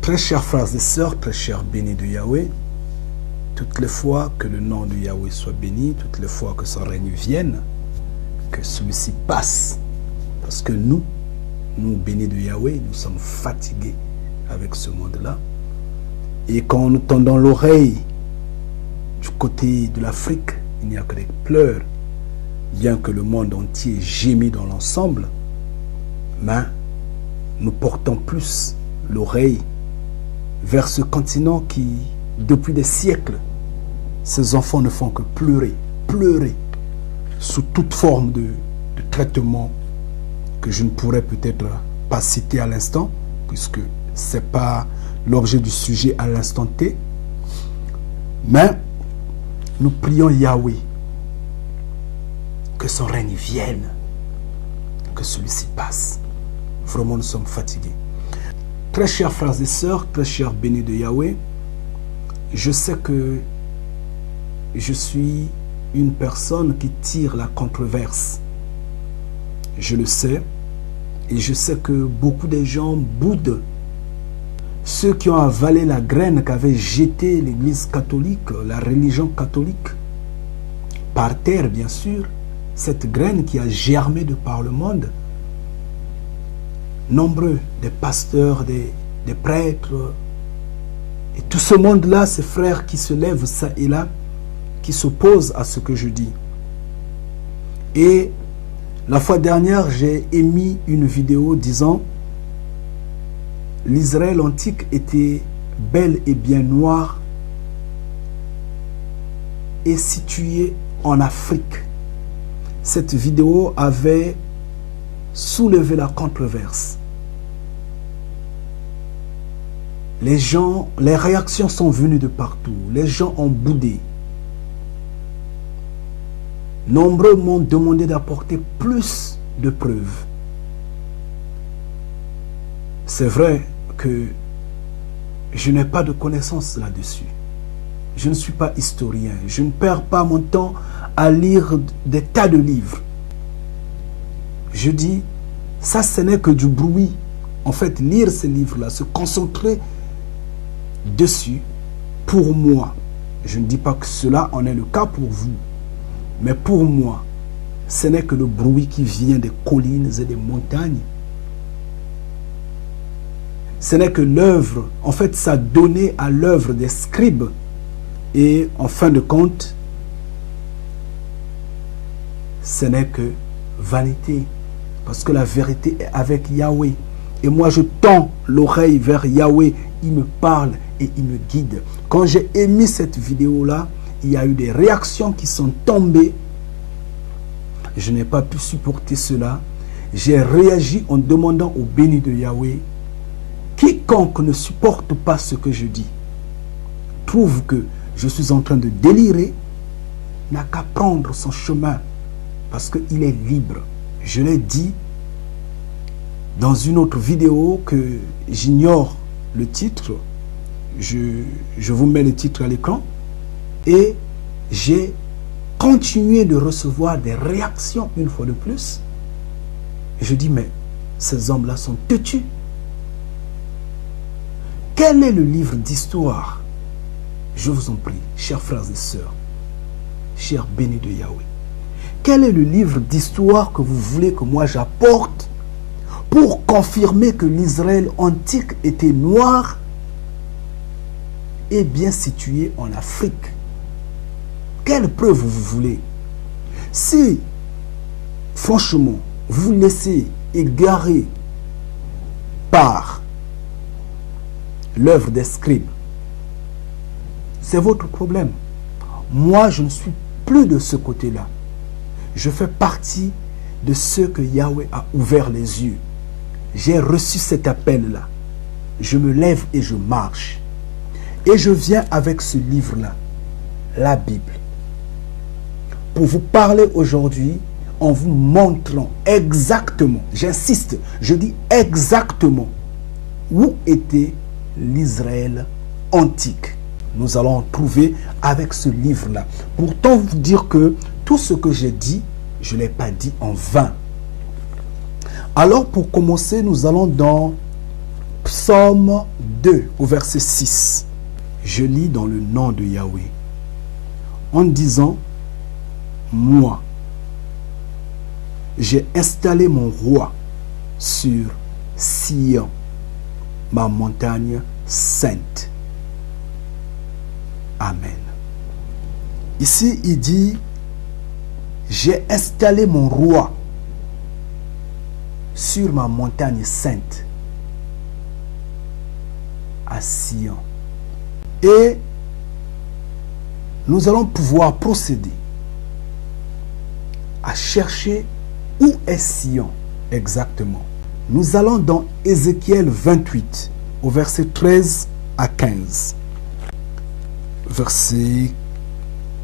Très chers frères et sœurs, très chers bénis de Yahweh, toutes les fois que le nom de Yahweh soit béni, toutes les fois que son règne vienne, que celui-ci passe. Parce que nous bénis de Yahweh, nous sommes fatigués avec ce monde-là. Et quand nous tendons l'oreille du côté de l'Afrique, il n'y a que des pleurs, bien que le monde entier gémit dans l'ensemble, mais nous portons plus l'oreille vers ce continent qui, depuis des siècles, ces enfants ne font que pleurer, pleurer, sous toute forme de traitement que je ne pourrais peut-être pas citer à l'instant, puisque ce n'est pas l'objet du sujet à l'instant T. Mais nous prions Yahweh que son règne vienne, que celui-ci passe. Vraiment, nous sommes fatigués. Très chers frères et sœurs, très chers bénis de Yahweh, je sais que je suis une personne qui tire la controverse. Je le sais, et je sais que beaucoup de gens boudent. Ceux qui ont avalé la graine qu'avait jetée l'Église catholique, la religion catholique, par terre bien sûr, cette graine qui a germé de par le monde. Nombreux des pasteurs, des prêtres, et tout ce monde-là, ces frères qui se lèvent ça et là, qui s'opposent à ce que je dis. Et la fois dernière, j'ai émis une vidéo disant l'Israël antique était bel et bien noir et situé en Afrique. Cette vidéo avait soulevé la controverse. Les réactions sont venues de partout. Les gens ont boudé. Nombreux m'ont demandé d'apporter plus de preuves. C'est vrai que je n'ai pas de connaissances là-dessus. Je ne suis pas historien. Je ne perds pas mon temps à lire des tas de livres. Je dis, ça ce n'est que du bruit. En fait, lire ces livres-là, se concentrer dessus, pour moi, je ne dis pas que cela en est le cas pour vous, mais pour moi, ce n'est que le bruit qui vient des collines et des montagnes. Ce n'est que l'œuvre, en fait, ça donnait à l'œuvre des scribes. Et en fin de compte, ce n'est que vanité. Parce que la vérité est avec Yahweh. Et moi, je tends l'oreille vers Yahweh. Il me parle et il me guide. Quand j'ai émis cette vidéo-là, il y a eu des réactions qui sont tombées. Je n'ai pas pu supporter cela. J'ai réagi en demandant au béni de Yahweh, quiconque ne supporte pas ce que je dis, trouve que je suis en train de délirer, n'a qu'à prendre son chemin, parce qu'il est libre. Je l'ai dit dans une autre vidéo que j'ignore le titre. Je vous mets le titre à l'écran. Et j'ai continué de recevoir des réactions une fois de plus. Et je dis, mais ces hommes-là sont têtus. Quel est le livre d'histoire? Je vous en prie, chers frères et sœurs, chers bénis de Yahweh. Quel est le livre d'histoire que vous voulez que moi j'apporte pour confirmer que l'Israël antique était noir et bien situé en Afrique? Quelle preuve vous voulez? Si, franchement, vous laissez égarer par l'œuvre des scribes, c'est votre problème. Moi, je ne suis plus de ce côté-là. Je fais partie de ceux que Yahweh a ouvert les yeux. J'ai reçu cet appel-là. Je me lève et je marche. Et je viens avec ce livre-là, la Bible, pour vous parler aujourd'hui en vous montrant exactement, j'insiste, je dis exactement, où était l'Israël antique. Nous allons trouver avec ce livre-là. Pourtant, vous dire que tout ce que j'ai dit, je ne l'ai pas dit en vain. Alors, pour commencer, nous allons dans Psaume 2 au verset 6. Je lis dans le nom de Yahweh en disant, moi, j'ai installé mon roi sur Sion, ma montagne sainte. Amen. Ici, il dit, j'ai installé mon roi sur ma montagne sainte, à Sion. Et nous allons pouvoir procéder à chercher où est Sion exactement. Nous allons dans Ézéchiel 28, au verset 13 à 15. Verset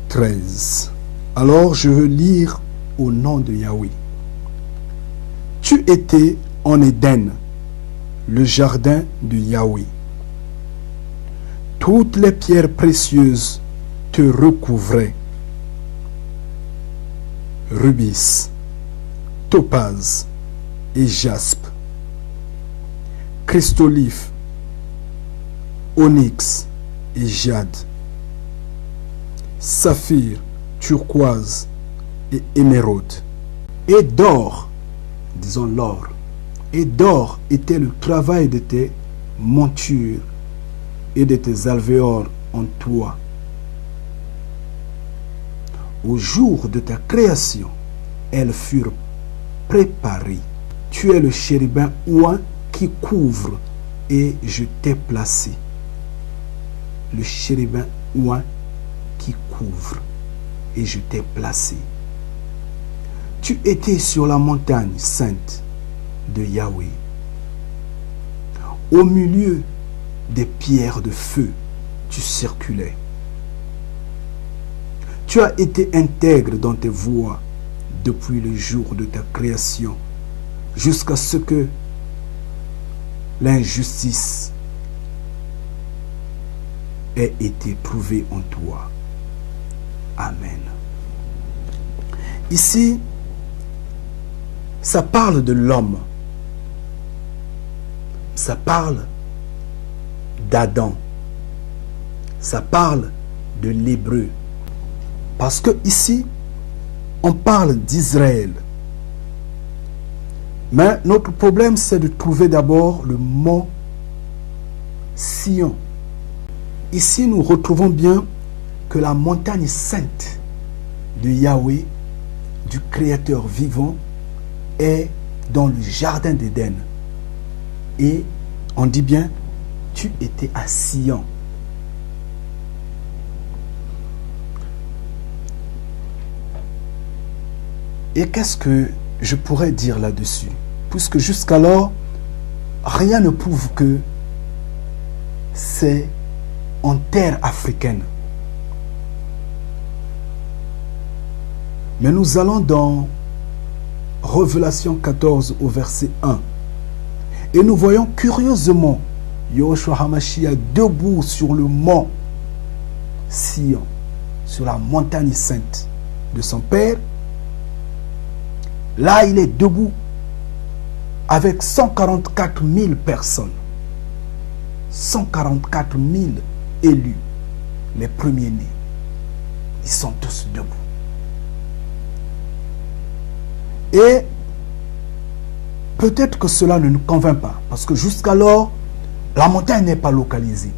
13. Alors je veux lire au nom de Yahweh. Tu étais en Éden, le jardin de Yahweh. Toutes les pierres précieuses te recouvraient. Rubis, topaz et jaspe, cristolif, onyx et jade, saphir, turquoise et émeraude. Et d'or, disons l'or, et d'or était le travail de tes montures et de tes alvéoles en toi. Au jour de ta création, elles furent préparées. Tu es le chérubin ouin qui couvre et je t'ai placé. Le chérubin ouin qui couvre et je t'ai placé. Tu étais sur la montagne sainte de Yahweh. Au milieu des pierres de feu, tu circulais. Tu as été intègre dans tes voies depuis le jour de ta création jusqu'à ce que l'injustice ait été prouvée en toi. Amen. Ici, ça parle de l'homme. Ça parle d'Adam. Ça parle de l'hébreu. Parce que ici, on parle d'Israël. Mais notre problème, c'est de trouver d'abord le mot Sion. Ici, nous retrouvons bien que la montagne sainte de Yahweh, du Créateur vivant, est dans le jardin d'Éden. Et on dit bien, tu étais à Sion. Et qu'est-ce que je pourrais dire là-dessus? Puisque jusqu'alors, rien ne prouve que c'est en terre africaine. Mais nous allons dans Révélation 14 au verset 1. Et nous voyons curieusement Yahushua HaMashiach debout sur le mont Sion, sur la montagne sainte de son Père. Là, il est debout avec 144 000 personnes. 144 000 élus, les premiers-nés. Ils sont tous debout. Et peut-être que cela ne nous convainc pas, parce que jusqu'alors, la montagne n'est pas localisée.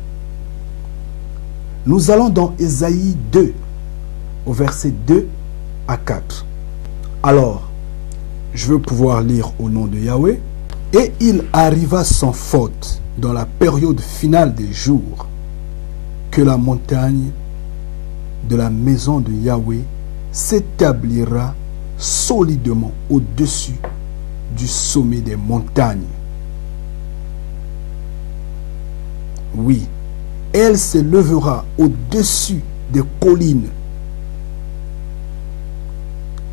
Nous allons dans Ésaïe 2, au verset 2 à 4. Alors, je veux pouvoir lire au nom de Yahweh. Et il arriva sans faute, dans la période finale des jours, que la montagne de la maison de Yahweh s'établira solidement au-dessus du sommet des montagnes. Oui, elle s'élèvera au-dessus des collines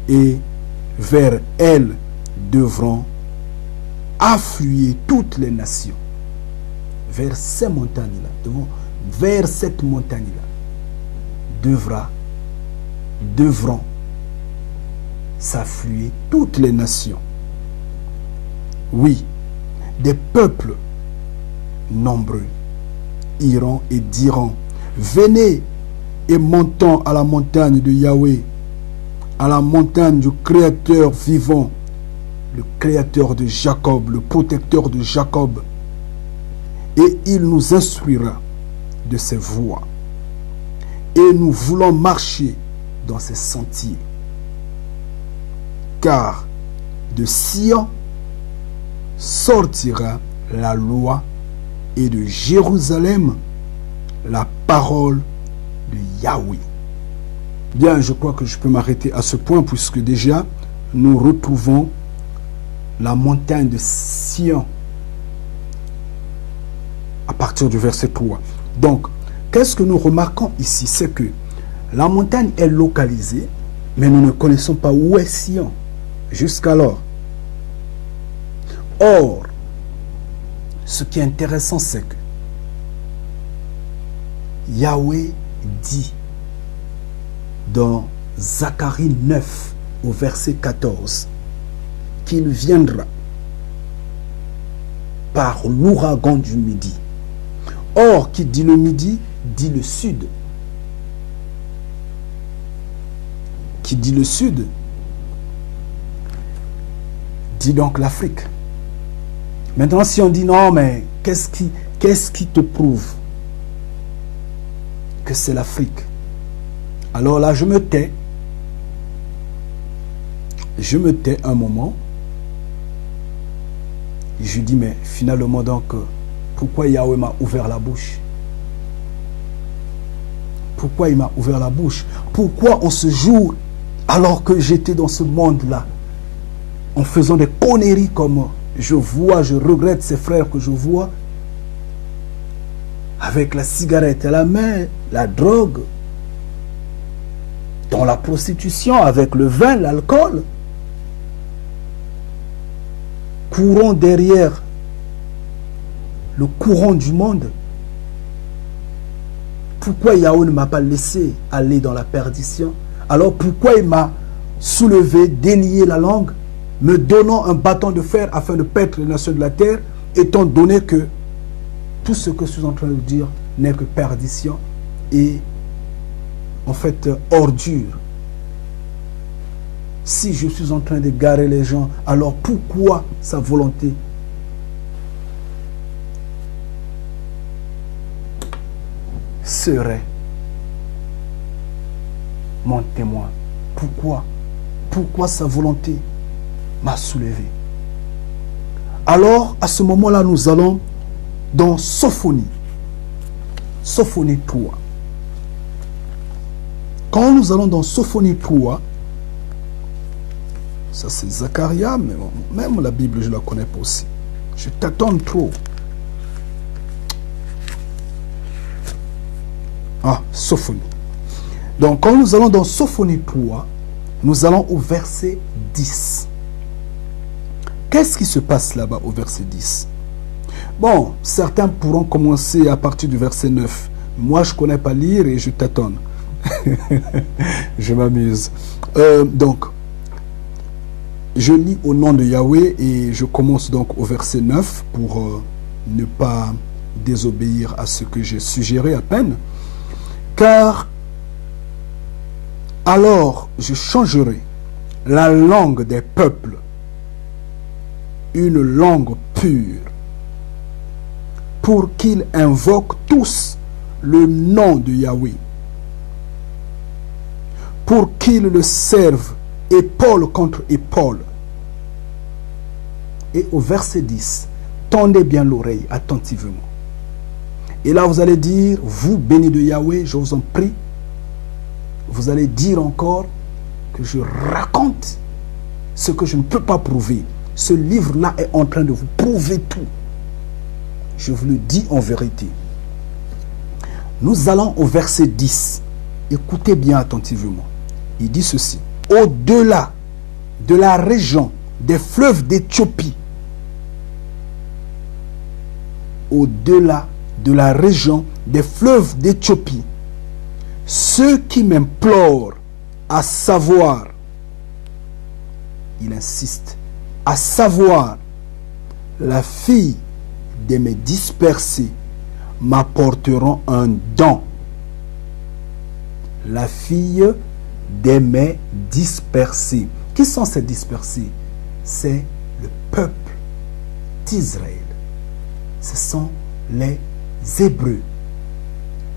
et vers elle devront affluer toutes les nations. Vers ces montagnes-là, vers cette montagne-là, devront s'affluer toutes les nations. Oui, des peuples nombreux iront et diront, venez et montons à la montagne de Yahweh, à la montagne du Créateur vivant, le Créateur de Jacob, le protecteur de Jacob, et il nous instruira de ses voies. Et nous voulons marcher dans ses sentiers. Car de Sion sortira la loi et de Jérusalem la parole de Yahweh. Bien, je crois que je peux m'arrêter à ce point puisque déjà nous retrouvons la montagne de Sion à partir du verset 3. Donc, qu'est-ce que nous remarquons ici? C'est que la montagne est localisée, mais nous ne connaissons pas où est Sion jusqu'alors. Or, ce qui est intéressant, c'est que Yahweh dit dans Zacharie 9 au verset 14 qu'il viendra par l'ouragan du midi. Or, qui dit le midi, dit le sud. Qui dit le sud, dit donc l'Afrique. Maintenant, si on dit non, mais qu'est-ce qui te prouve que c'est l'Afrique? Alors là, je me tais. Je me tais un moment. Et je dis, mais finalement, donc, pourquoi Yahweh m'a ouvert la bouche? Pourquoi il m'a ouvert la bouche? Pourquoi en ce jour, alors que j'étais dans ce monde-là, en faisant des conneries comme je vois, je regrette ces frères que je vois, avec la cigarette à la main, la drogue, dans la prostitution, avec le vin, l'alcool, courant derrière le courant du monde. Pourquoi Yahweh ne m'a pas laissé aller dans la perdition? Alors pourquoi il m'a soulevé, délié la langue, me donnant un bâton de fer afin de paître les nations de la terre, étant donné que tout ce que je suis en train de dire n'est que perdition et en fait ordure. Si je suis en train de garer les gens, alors pourquoi sa volonté serait mon témoin? Pourquoi sa volonté m'a soulevé? Alors, à ce moment-là, nous allons dans Sophonie. Sophonie 3. Quand nous allons dans Sophonie 3, ça c'est Zacharia, mais même la Bible, je ne la connais pas aussi. Je t'attends trop. Ah, Sophonie. Donc, quand nous allons dans Sophonie 3, nous allons au verset 10. Qu'est-ce qui se passe là-bas au verset 10? Bon, certains pourront commencer à partir du verset 9. Moi, je ne connais pas lire et je tâtonne. Je m'amuse. Donc, je lis au nom de Yahweh et je commence donc au verset 9 pour ne pas désobéir à ce que j'ai suggéré à peine. Car alors je changerai la langue des peuples, une langue pure, pour qu'ils invoquent tous le nom de Yahweh, pour qu'ils le servent épaule contre épaule. Et au verset 10, tendez bien l'oreille attentivement. Et là, vous allez dire, vous bénis de Yahweh, je vous en prie, vous allez dire encore que je raconte ce que je ne peux pas prouver. Ce livre-là est en train de vous prouver tout. Je vous le dis en vérité. Nous allons au verset 10. Écoutez bien attentivement. Il dit ceci. Au-delà de la région des fleuves d'Éthiopie, au-delà de la région des fleuves d'Éthiopie, ceux qui m'implorent à savoir, il insiste, à savoir la fille de mes dispersés m'apporteront un don. La fille de mes dispersés. Qui sont ces dispersés? C'est le peuple d'Israël. Ce sont les Hébreux.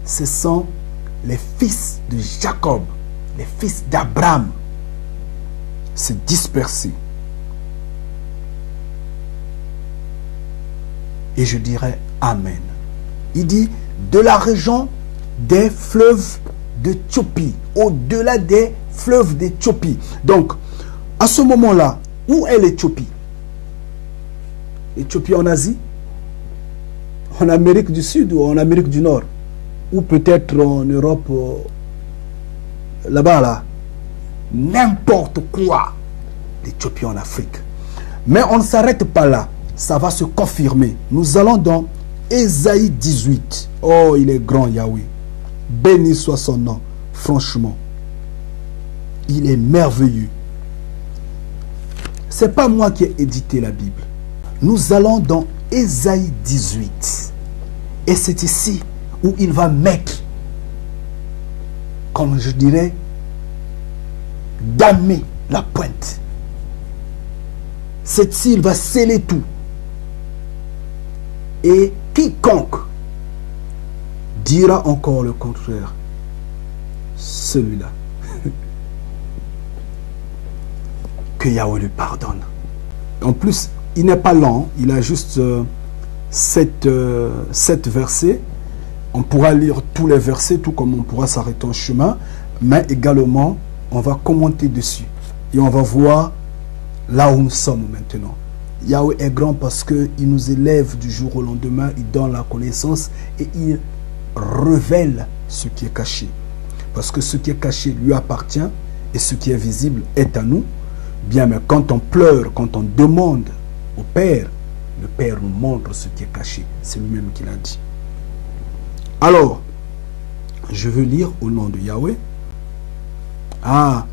Ce sont les fils de Jacob, les fils d'Abraham. C'est dispersé. Et je dirais Amen. Il dit de la région des fleuves d'Éthiopie, au-delà des fleuves d'Éthiopie. Donc, à ce moment-là, où est l'Éthiopie? L'Éthiopie en Asie? En Amérique du Sud ou en Amérique du Nord? Ou peut-être en Europe, là-bas, là. N'importe quoi. L'Éthiopie en Afrique. Mais on ne s'arrête pas là. Ça va se confirmer. Nous allons dans Ésaïe 18. Oh, il est grand, Yahweh. Béni soit son nom. Franchement, il est merveilleux. C'est pas moi qui ai édité la Bible. Nous allons dans Ésaïe 18. Et c'est ici où il va mettre, comme je dirais, damer la pointe. C'est ici il va sceller tout. Et quiconque dira encore le contraire, celui-là, que Yahweh lui pardonne. En plus, il n'est pas lent, il a juste 7 versets. On pourra lire tous les versets, tout comme on pourra s'arrêter en chemin, mais également, on va commenter dessus. Et on va voir là où nous sommes maintenant. Yahweh est grand parce qu'il nous élève du jour au lendemain, il donne la connaissance et il révèle ce qui est caché. Parce que ce qui est caché lui appartient et ce qui est visible est à nous. Bien, mais quand on pleure, quand on demande au Père, le Père nous montre ce qui est caché. C'est lui-même qui l'a dit. Alors, je veux lire au nom de Yahweh. Ah,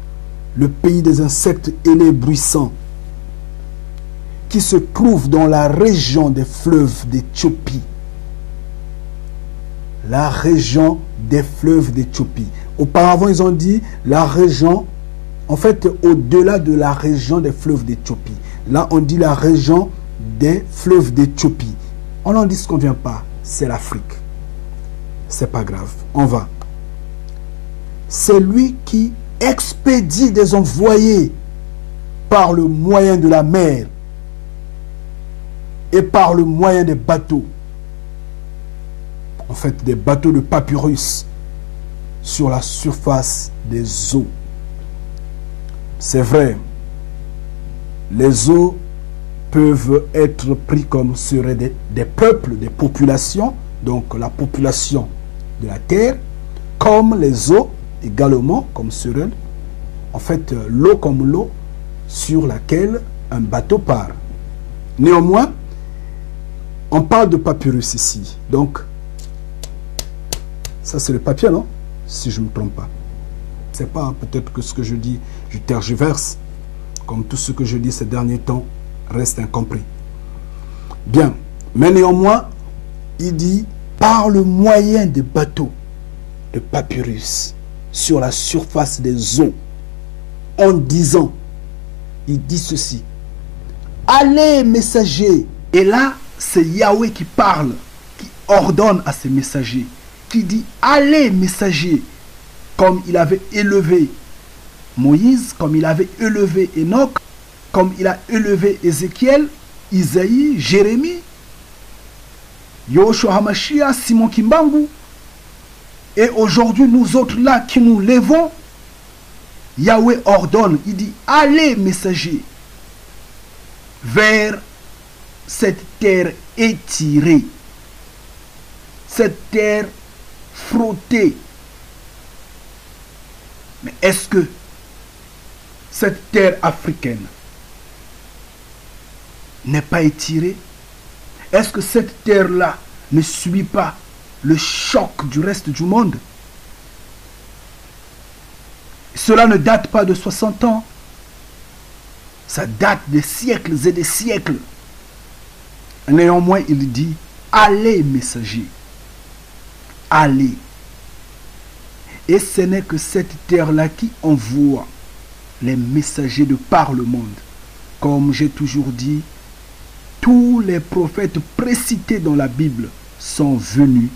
le pays des insectes ailés bruissants qui se trouve dans la région des fleuves d'Éthiopie. La région des fleuves d'Éthiopie. Auparavant, ils ont dit la région, en fait, au-delà de la région des fleuves d'Éthiopie. Là, on dit la région des fleuves d'Éthiopie. On n'en dit ce qu'on ne vient pas. C'est l'Afrique. C'est pas grave. On va. C'est lui qui expédie des envoyés par le moyen de la mer et par le moyen des bateaux. En fait, des bateaux de papyrus sur la surface des eaux. C'est vrai, les eaux peuvent être pris comme seraient des peuples, des populations, donc la population de la terre, comme les eaux également, comme serait en fait l'eau comme l'eau sur laquelle un bateau part. Néanmoins, on parle de papyrus ici, donc ça c'est le papier, non? Si je ne me trompe pas. C'est pas peut-être que ce que je dis, je tergiverse, comme tout ce que je dis ces derniers temps reste incompris. Bien, mais néanmoins, il dit par le moyen des bateaux de papyrus sur la surface des eaux, en disant, il dit ceci: allez messagers. Et là, c'est Yahweh qui parle, qui ordonne à ses messagers, qui dit allez messagers, comme il avait élevé Moïse, comme il avait élevé Enoch, comme il a élevé Ézéchiel, Isaïe, Jérémie, Yoshua Hamashiach, Simon Kimbangu. Et aujourd'hui, nous autres là qui nous levons, Yahweh ordonne, il dit allez messagers vers cette terre étirée, cette terre frottée. Mais est-ce que cette terre africaine n'est pas étirée? Est-ce que cette terre-là ne subit pas le choc du reste du monde? Cela ne date pas de 60 ans. Ça date des siècles et des siècles. Néanmoins, il dit, allez, messagers, allez. Et ce n'est que cette terre-là qui envoie les messagers de par le monde. Comme j'ai toujours dit, tous les prophètes précités dans la Bible sont venus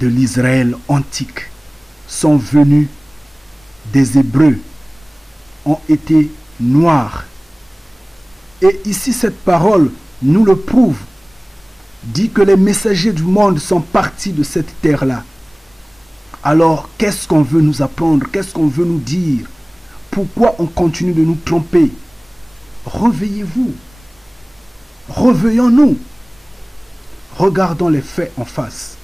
de l'Israël antique, sont venus des Hébreux, ont été noirs. Et ici, cette parole nous le prouve, dit que les messagers du monde sont partis de cette terre-là. Alors, qu'est-ce qu'on veut nous apprendre? Qu'est-ce qu'on veut nous dire? Pourquoi on continue de nous tromper? Réveillez-vous. Réveillons-nous. Regardons les faits en face.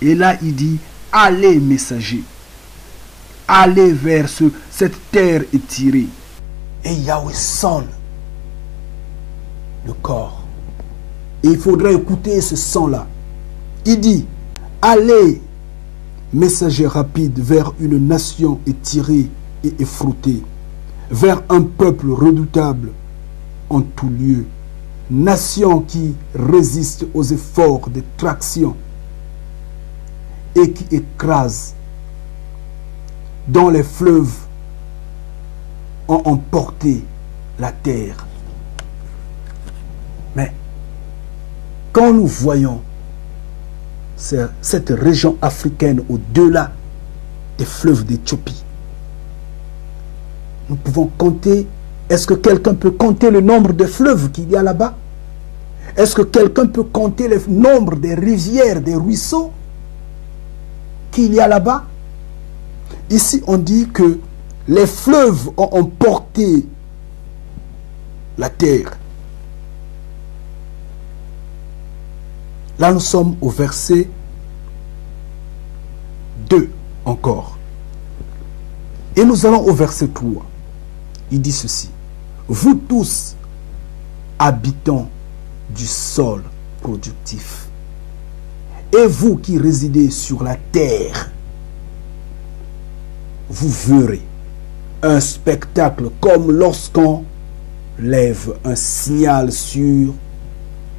Et là, il dit, allez, messagers. Allez vers cette terre étirée. Et Yahweh sonne le corps. Et il faudrait écouter ce son-là. Il dit, allez, messagers rapides, vers une nation étirée et effroutée, vers un peuple redoutable en tout lieu, nation qui résiste aux efforts de traction et qui écrase, dont les fleuves ont emporté la terre. Mais quand nous voyons cette région africaine au-delà des fleuves d'Éthiopie, nous pouvons compter. Est-ce que quelqu'un peut compter le nombre de fleuves qu'il y a là-bas? Est-ce que quelqu'un peut compter le nombre des rivières, des ruisseaux qu'il y a là-bas? Ici, on dit que les fleuves ont emporté la terre. Là, nous sommes au verset 2 encore. Et nous allons au verset 3. Il dit ceci. Vous tous, habitants du sol productif, et vous qui résidez sur la terre, vous verrez un spectacle comme lorsqu'on lève un signal sur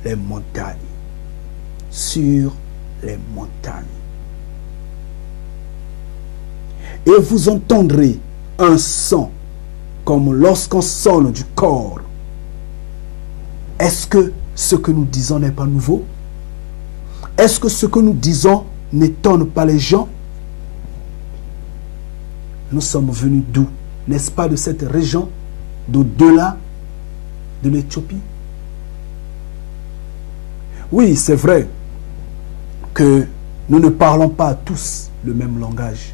les montagnes. Sur les montagnes. Et vous entendrez un son comme lorsqu'on sonne du corps. Est-ce que ce que nous disons n'est pas nouveau? Est-ce que ce que nous disons n'étonne pas les gens? Nous sommes venus d'où? N'est-ce pas de cette région d'au-delà de l'Éthiopie? Oui, c'est vrai que nous ne parlons pas tous le même langage.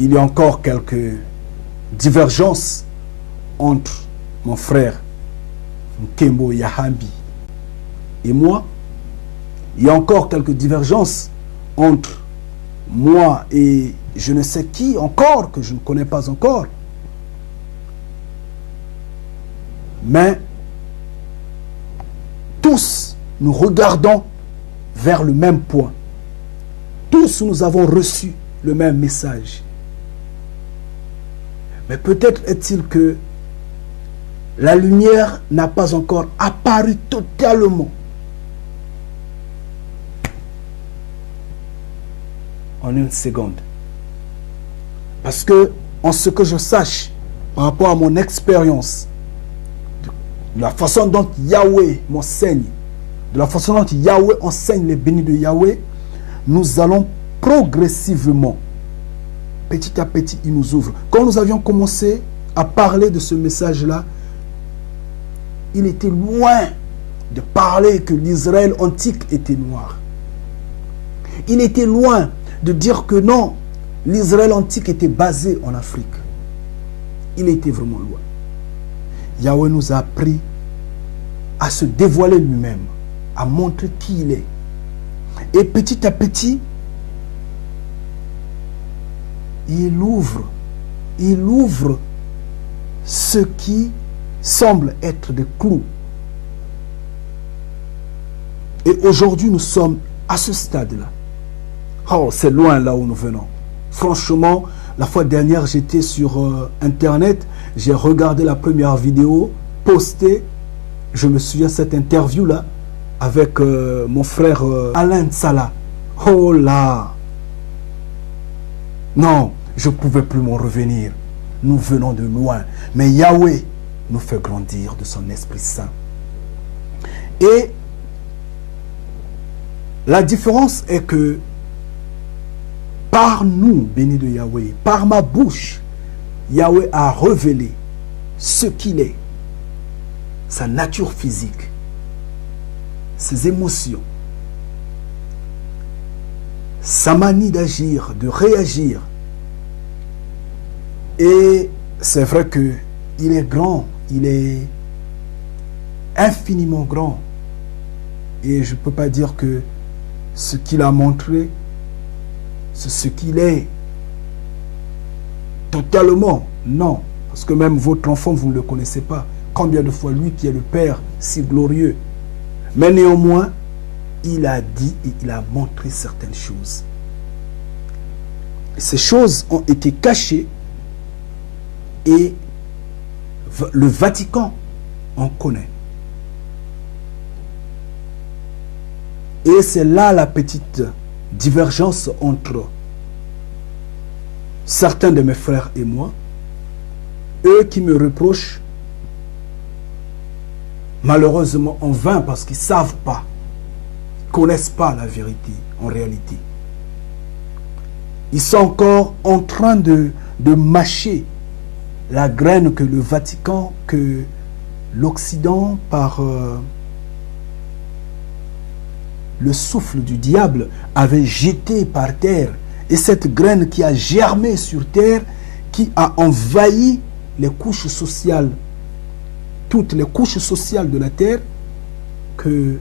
Il y a encore quelques divergences entre mon frère Nkembo Yahambi et moi. Il y a encore quelques divergences entre moi et je ne sais qui encore, que je ne connais pas encore. Mais tous, nous regardons vers le même point. Tous, nous avons reçu le même message. Mais peut-être est-il que la lumière n'a pas encore apparu totalement. En une seconde. Parce que, en ce que je sache, par rapport à mon expérience, de la façon dont Yahweh m'enseigne, de la façon dont Yahweh enseigne les bénis de Yahweh, nous allons progressivement, petit à petit, il nous ouvre. Quand nous avions commencé à parler de ce message-là, il était loin de parler que l'Israël antique était noir. Il était loin de dire que non, l'Israël antique était basé en Afrique. Il était vraiment loin. Yahweh nous a appris à se dévoiler lui-même, à montrer qui il est. Et petit à petit, il ouvre ce qui semble être des clous. Et aujourd'hui, nous sommes à ce stade-là. Oh, c'est loin là où nous venons. Franchement, La fois dernière, j'étais sur Internet, j'ai regardé la première vidéo postée. Je me souviens de cette interview-là avec mon frère Alain Salah. Oh là! Non, je ne pouvais plus m'en revenir. Nous venons de loin. Mais Yahweh nous fait grandir de son Esprit Saint. Et la différence est que par nous, bénis de Yahweh, par ma bouche, Yahweh a révélé ce qu'il est, sa nature physique, ses émotions, sa manie d'agir, de réagir. Et c'est vrai qu'il est grand, il est infiniment grand. Et je ne peux pas dire que ce qu'il a montré, c'est ce qu'il est. Totalement, non. Parce que même votre enfant, vous ne le connaissez pas. Combien de fois lui qui est le Père si glorieux. Mais néanmoins, il a dit et il a montré certaines choses. Ces choses ont été cachées et le Vatican en connaît. Et c'est là la petite divergence entre certains de mes frères et moi, eux qui me reprochent malheureusement en vain parce qu'ils ne savent pas, ne connaissent pas la vérité en réalité. Ils sont encore en train de mâcher la graine que le Vatican, que l'Occident, par le souffle du diable, avait jeté par terre. Et cette graine qui a germé sur terre, qui a envahi les couches sociales, toutes les couches sociales de la terre, que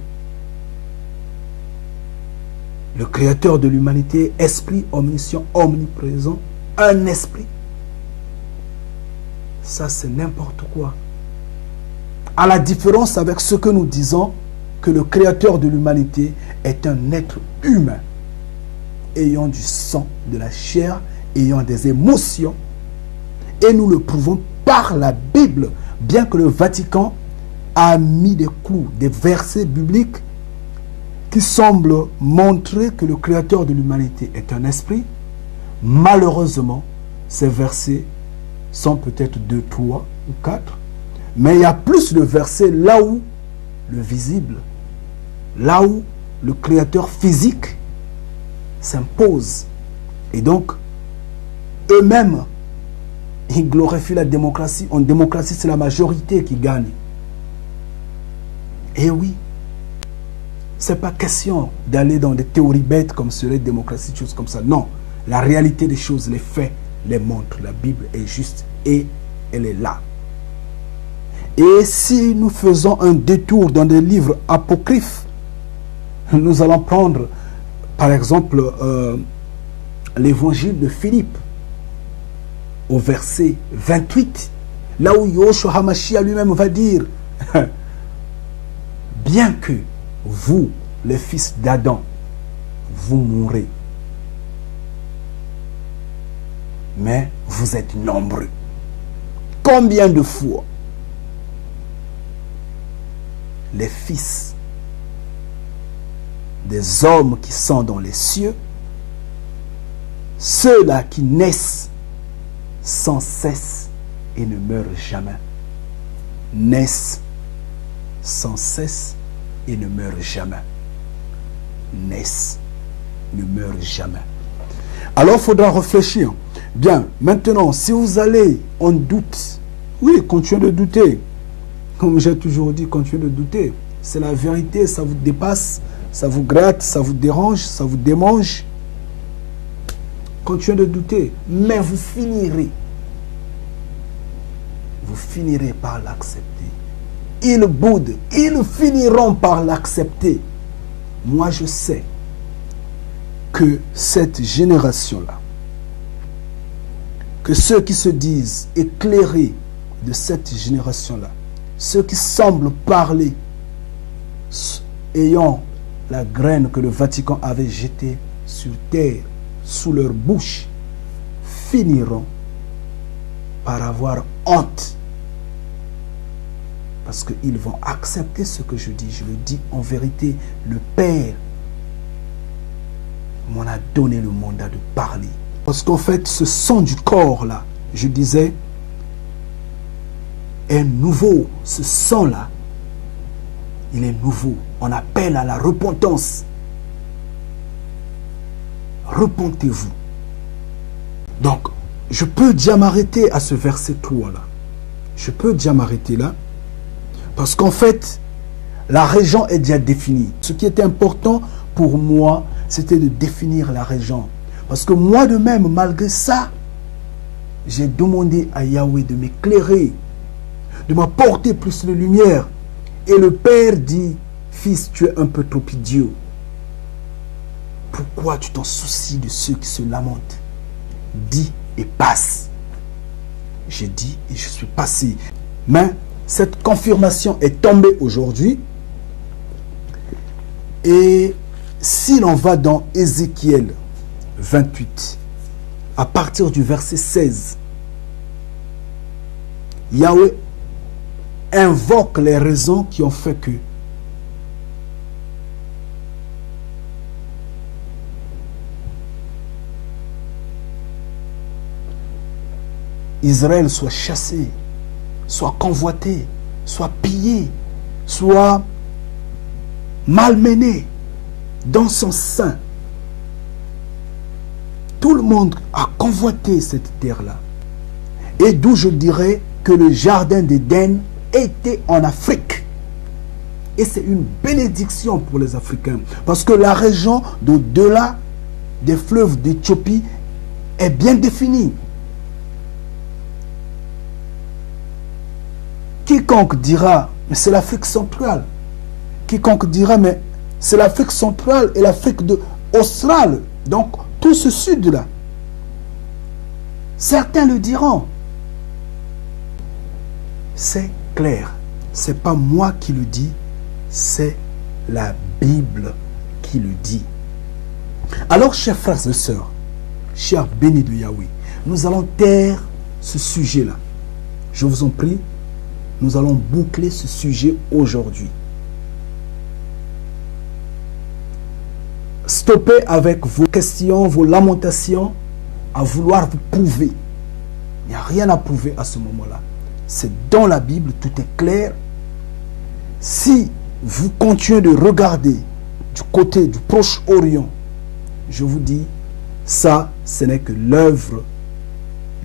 le Créateur de l'humanité, esprit omniscient, omniprésent, un esprit. Ça, c'est n'importe quoi. À la différence avec ce que nous disons, que le Créateur de l'humanité est un être humain, ayant du sang, de la chair, ayant des émotions. Et nous le prouvons par la Bible, bien que le Vatican a mis des clous, des versets bibliques qui semblent montrer que le Créateur de l'humanité est un esprit. Malheureusement, ces versets sont peut-être 2, 3 ou 4, mais il y a plus de versets là où le visible, là où le Créateur physique s'impose. Et donc, eux-mêmes, ils glorifient la démocratie. En démocratie, c'est la majorité qui gagne. Et oui, ce n'est pas question d'aller dans des théories bêtes comme serait démocratie, des choses comme ça. Non, la réalité des choses, les faits, les montrent. La Bible est juste et elle est là. Et si nous faisons un détour dans des livres apocryphes, nous allons prendre, par exemple, l'évangile de Philippe, au verset 28, là où Yoshua HaMashiach lui-même va dire « Bien que vous, les fils d'Adam, vous mourrez, mais vous êtes nombreux. » Combien de fois les fils des hommes qui sont dans les cieux, ceux-là qui naissent sans cesse et ne meurent jamais, naissent sans cesse et ne meurent jamais, naissent, ne meurent jamais. Alors il faudra réfléchir. Bien, maintenant, si vous allez en doute, oui, continuez de douter. Comme j'ai toujours dit, continuez de douter. C'est la vérité, ça vous dépasse, ça vous gratte, ça vous dérange, ça vous démange. Continuez de douter, mais vous finirez. Vous finirez par l'accepter. Ils boudent, ils finiront par l'accepter. Moi, je sais que cette génération-là, que ceux qui se disent éclairés de cette génération-là, ceux qui semblent parler ayant la graine que le Vatican avait jetée sur terre, sous leur bouche, finiront par avoir honte. Parce qu'ils vont accepter ce que je dis. Je le dis en vérité. Le Père m'en a donné le mandat de parler. Parce qu'en fait, ce sang du corps-là, je disais, est nouveau. Ce sang-là, il est nouveau. On appelle à la repentance. Repentez-vous. Donc, je peux déjà m'arrêter à ce verset 3 là. Je peux déjà m'arrêter là. Parce qu'en fait, la région est déjà définie. Ce qui était important pour moi, c'était de définir la région. Parce que moi de même, malgré ça, j'ai demandé à Yahweh de m'éclairer, de m'apporter plus de lumière. Et le Père dit, fils, tu es un peu trop idiot. Pourquoi tu t'en soucies de ceux qui se lamentent? Dis et passe. J'ai dit et je suis passé. Mais cette confirmation est tombée aujourd'hui. Et si l'on va dans Ézéchiel 28, à partir du verset 16, Yahweh invoque les raisons qui ont fait que Israël soit chassé, soit convoité, soit pillé, soit malmené dans son sein. Tout le monde a convoité cette terre-là. Et d'où je dirais que le jardin d'Éden était en Afrique. Et c'est une bénédiction pour les Africains. Parce que la région d'au-delà des fleuves d'Éthiopie est bien définie. Quiconque dira, mais c'est l'Afrique centrale. Quiconque dira, mais c'est l'Afrique centrale et l'Afrique australe. Donc, tout ce sud-là. Certains le diront. C'est clair. Ce n'est pas moi qui le dis, c'est la Bible qui le dit. Alors, chers frères et sœurs, chers bénis de Yahweh, nous allons taire ce sujet-là. Je vous en prie, nous allons boucler ce sujet aujourd'hui. Stoppez avec vos questions, vos lamentations, à vouloir vous prouver. Il n'y a rien à prouver à ce moment-là. C'est dans la Bible, tout est clair. Si vous continuez de regarder du côté du Proche-Orient, je vous dis, ça, ce n'est que l'œuvre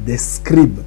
des scribes.